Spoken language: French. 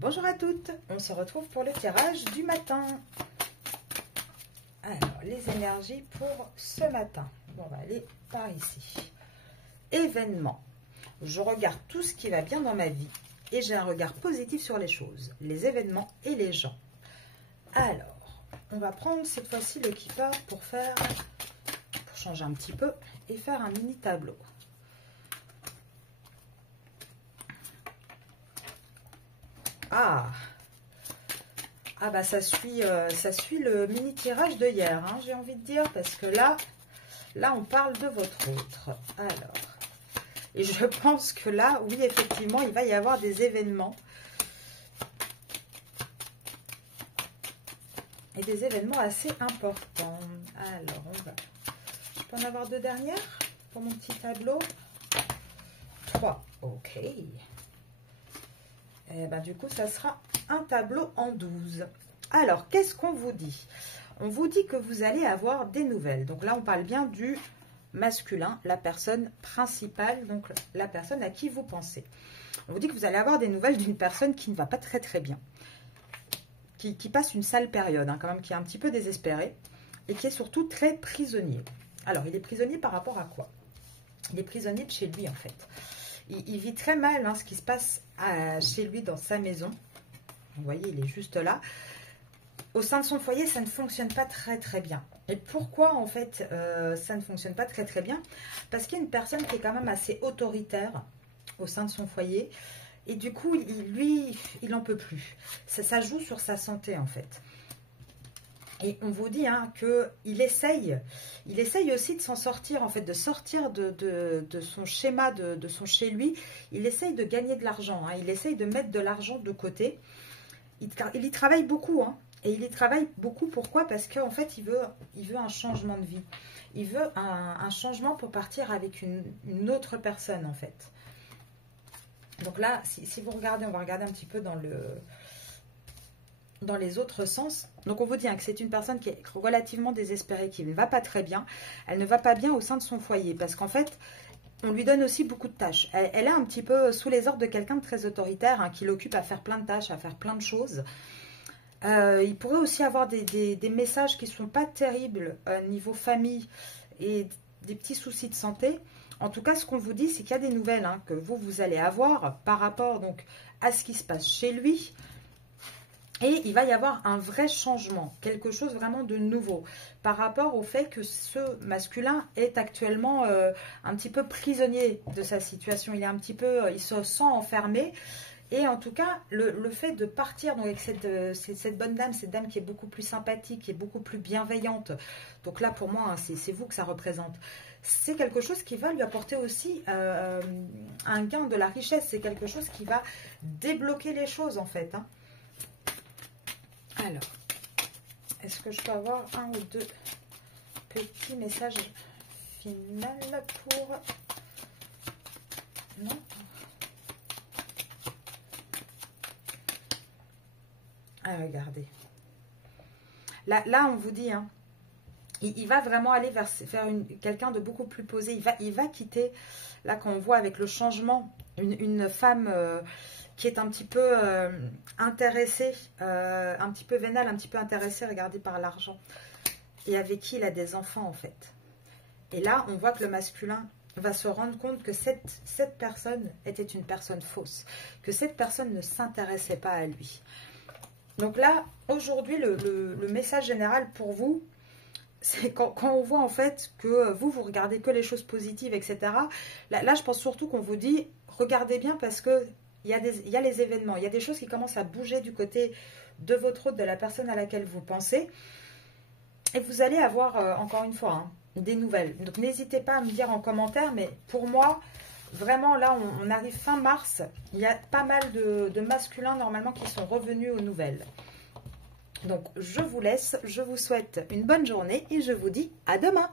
Bonjour à toutes, on se retrouve pour le tirage du matin. Alors, les énergies pour ce matin. Bon, on va aller par ici. Événements. Je regarde tout ce qui va bien dans ma vie et j'ai un regard positif sur les choses, les événements et les gens. Alors, on va prendre cette fois-ci le Kippa pour changer un petit peu et faire un mini tableau. Ah bah ça suit le mini tirage de hier, hein, j'ai envie de dire, parce que là on parle de votre autre. Alors, et je pense que là, oui, effectivement, il va y avoir des événements. Et des événements assez importants. Alors, je peux en avoir deux dernières pour mon petit tableau. 3, ok. Et ben, du coup, ça sera un tableau en 12. Alors, qu'est-ce qu'on vous dit? On vous dit que vous allez avoir des nouvelles. Donc là, on parle bien du masculin, la personne principale, donc la personne à qui vous pensez. On vous dit que vous allez avoir des nouvelles d'une personne qui ne va pas très très bien. Qui passe une sale période, hein, quand même, qui est un petit peu désespéré. Et qui est surtout très prisonnier. Alors, il est prisonnier par rapport à quoi? Il est prisonnier de chez lui, en fait. Il vit très mal, hein, ce qui se passe chez lui dans sa maison. Vous voyez, il est juste là. Au sein de son foyer, ça ne fonctionne pas très très bien. Et pourquoi en fait ça ne fonctionne pas très très bien? Parce qu'il y a une personne qui est quand même assez autoritaire au sein de son foyer. Et du coup, lui, il n'en peut plus. Ça joue sur sa santé en fait. Et on vous dit hein, qu'il essaye aussi de s'en sortir, en fait, de sortir de son schéma, de son chez lui. Il essaye de gagner de l'argent, hein, il essaye de mettre de l'argent de côté. Il y travaille beaucoup, hein, et il y travaille beaucoup, pourquoi? Parce qu'en fait, il veut un changement de vie. Il veut un changement pour partir avec une autre personne, en fait. Donc là, si vous regardez, on va regarder un petit peu dans les autres sens. Donc on vous dit hein, que c'est une personne qui est relativement désespérée, qui ne va pas très bien. Elle ne va pas bien au sein de son foyer parce qu'en fait, on lui donne aussi beaucoup de tâches. Elle est un petit peu sous les ordres de quelqu'un de très autoritaire, hein, qui l'occupe à faire plein de tâches, à faire plein de choses. Il pourrait aussi avoir des messages qui ne sont pas terribles niveau famille et des petits soucis de santé. En tout cas, ce qu'on vous dit, c'est qu'il y a des nouvelles hein, que vous allez avoir par rapport donc, à ce qui se passe chez lui. Et il va y avoir un vrai changement, quelque chose vraiment de nouveau, par rapport au fait que ce masculin est actuellement un petit peu prisonnier de sa situation. Il est un petit peu, il se sent enfermé. Et en tout cas, le fait de partir donc, avec cette bonne dame, cette dame qui est beaucoup plus sympathique, qui est beaucoup plus bienveillante. Donc là, pour moi, hein, c'est vous que ça représente. C'est quelque chose qui va lui apporter aussi un gain de la richesse. C'est quelque chose qui va débloquer les choses, en fait, hein. Alors, est-ce que je peux avoir un ou deux petits messages finaux pour... Non. Ah, regardez. Là, on vous dit, hein, il va vraiment aller vers quelqu'un de beaucoup plus posé. Il va quitter, là, quand on voit avec le changement, une femme... qui est un petit peu intéressée, un petit peu vénale, un petit peu intéressée, regardez, par l'argent. Et avec qui il a des enfants, en fait. Et là, on voit que le masculin va se rendre compte que cette personne était une personne fausse. Que cette personne ne s'intéressait pas à lui. Donc là, aujourd'hui, le message général pour vous, c'est quand on voit, en fait, que vous regardez que les choses positives, etc. Là, je pense surtout qu'on vous dit, regardez bien parce que il y a les événements, il y a des choses qui commencent à bouger du côté de votre autre, de la personne à laquelle vous pensez. Et vous allez avoir, encore une fois, hein, des nouvelles. Donc n'hésitez pas à me dire en commentaire, mais pour moi, vraiment là, on arrive fin mars. Il y a pas mal de masculins normalement qui sont revenus aux nouvelles. Donc je vous laisse, je vous souhaite une bonne journée et je vous dis à demain.